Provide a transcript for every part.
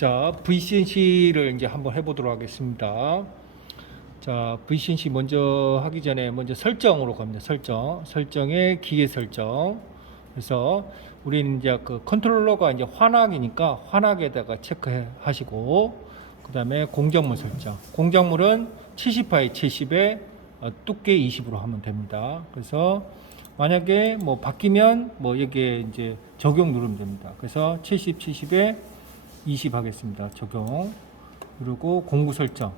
자, VCNC를 이제 한번 해보도록 하겠습니다. 자, VCNC 먼저 하기 전에 먼저 설정으로 갑니다. 설정. 설정에 기계 설정. 그래서 우리는 이제 그 컨트롤러가 이제 환악이니까 환악에다가 체크하시고, 그 다음에 공정물 설정. 공정물은 70바이 70에 어, 두께 20으로 하면 됩니다. 그래서 만약에 뭐 바뀌면 뭐 여기에 이제 적용 누르면 됩니다. 그래서 70, 70에 20 하겠습니다. 적용. 그리고 공구 설정.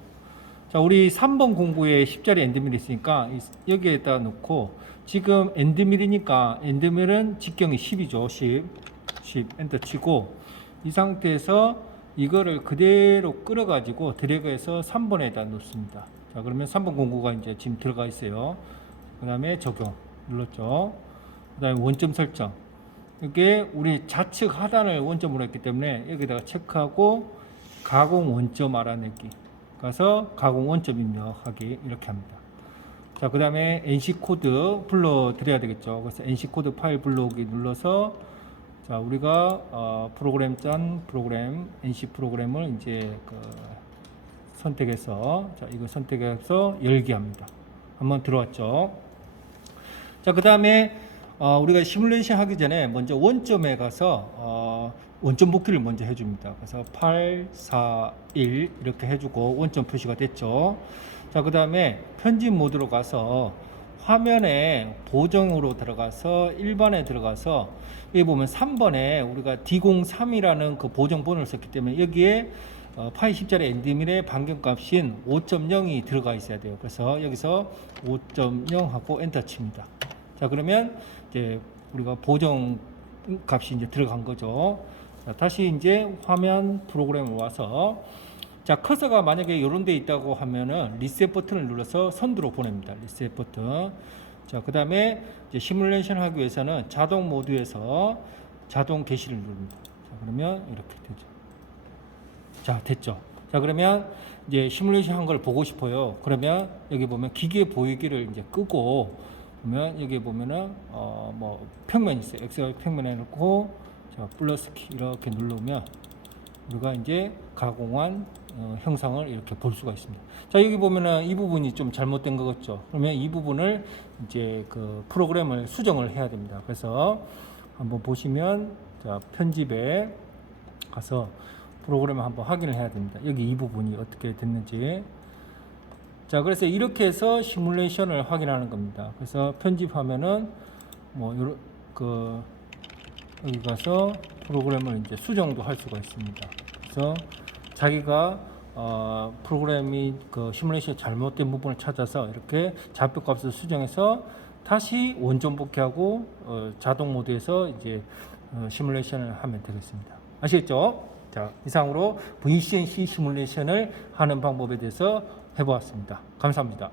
자, 우리 3번 공구에 10짜리 엔드밀이 있으니까 이- 여기에다 놓고 지금 엔드밀이니까 엔드밀은 직경이 10이죠. 10. 10 엔터 치고 이 상태에서 이거를 그대로 끌어 가지고 드래그해서 3번에다 놓습니다. 자, 그러면 3번 공구가 이제 지금 들어가 있어요. 그 다음에 적용 눌렀죠. 그 다음에 원점 설정. 이게 우리 좌측 하단을 원점으로 했기 때문에 여기다가 체크하고 가공 원점 알아내기 가서 가공 원점 입력하기 이렇게 합니다. 자, 그 다음에 NC 코드 불러 드려야 되겠죠. 그래서 NC 코드 파일 불러오기 눌러서 자, 우리가 어, 프로그램 짠 프로그램 NC 프로그램을 이제 그 선택해서 자, 이거 선택해서 열기 합니다. 한번 들어왔죠. 자, 그 다음에 어, 우리가 시뮬레이션 하기 전에 먼저 원점에 가서 어, 원점 복귀를 먼저 해줍니다. 그래서 8, 4, 1 이렇게 해주고 원점 표시가 됐죠. 자, 그 다음에 편집 모드로 가서 화면에 보정으로 들어가서 일반에 들어가서 여기 보면 3번에 우리가 D03이라는 그 보정 번호를 썼기 때문에 여기에 어, 파이 10짜리 엔드밀의 반경값인 5.0이 들어가 있어야 돼요. 그래서 여기서 5.0 하고 엔터 칩니다. 자 그러면 이제 우리가 보정 값이 이제 들어간 거죠. 자, 다시 이제 화면 프로그램을 와서 자 커서가 만약에 이런 데 있다고 하면은 리셋 버튼을 눌러서 선두로 보냅니다. 리셋 버튼. 자 그 다음에 이제 시뮬레이션 하기 위해서는 자동 모드에서 자동 게시를 누릅니다. 자 그러면 이렇게 되죠. 자 됐죠. 자 그러면 이제 시뮬레이션 한 걸 보고 싶어요. 그러면 여기 보면 기계 보이기를 이제 끄고 보면 여기 보면은 어 뭐 평면 있어요. 엑셀 평면에 놓고 자 플러스 키 이렇게 누르면 우리가 이제 가공한 어, 형상을 이렇게 볼 수가 있습니다. 자 여기 보면은 이 부분이 좀 잘못된 것 같죠. 그러면 이 부분을 이제 그 프로그램을 수정을 해야 됩니다. 그래서 한번 보시면 자 편집에 가서 프로그램을 한번 확인을 해야 됩니다. 여기 이 부분이 어떻게 됐는지. 자, 그래서 이렇게 해서 시뮬레이션을 확인하는 겁니다. 그래서 편집하면은 뭐 요런 그 여기 가서 프로그램을 이제 수정도 할 수가 있습니다. 그래서 자기가 어, 프로그램이 그 시뮬레이션 잘못된 부분을 찾아서 이렇게 좌표 값을 수정해서 다시 원점 복귀하고 어, 자동 모드에서 이제 어, 시뮬레이션을 하면 되겠습니다. 아시겠죠? 자, 이상으로 VCNC 시뮬레이션을 하는 방법에 대해서 해보았습니다. 감사합니다.